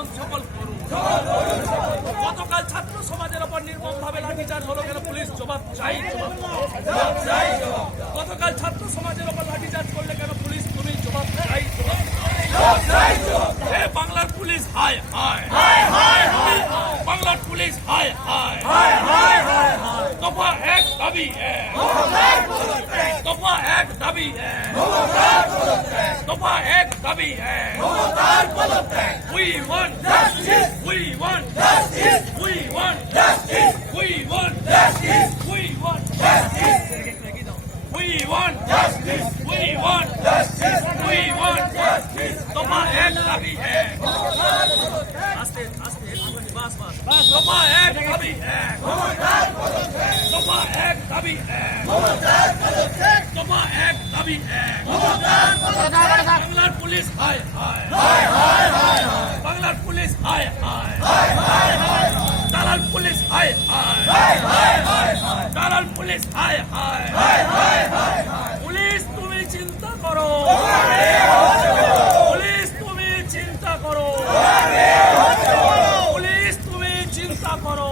মন সকল গতকাল ছাত্র সমাজের ওপর নির্মম ভাবে লাঠিচার্জ হলো কেন পুলিশ? জবাব চাই গতকাল ছাত্র সমাজের ওপর লাঠিচার্জ করলে কেন পুলিশ? তুমি জবাব চাই বাংলার পুলিশ হায় হায়। বাংলার পুলিশ হায় হায়। দফা এক দাবি দফা এক দাবি দফা এক দাবি We want justice. We want justice. We want justice. We want justice. We want justice. We want justice. We want justice. We want justice. দফা এক দাবি এক আস্তে আস্তে একটুখানি বাস বাস দফা এক দাবি এক দফা এক দাবি এক দফা এক দাবি এক বাংলার পুলিশ হায় হায় বাংলার হায় হায় দালাল পুলিশ হায় হায়। পুলিশ, তুমি চিন্তা করো। পুলিশ, তুমি চিন্তা করো। পুলিশ, তুমি চিন্তা করো।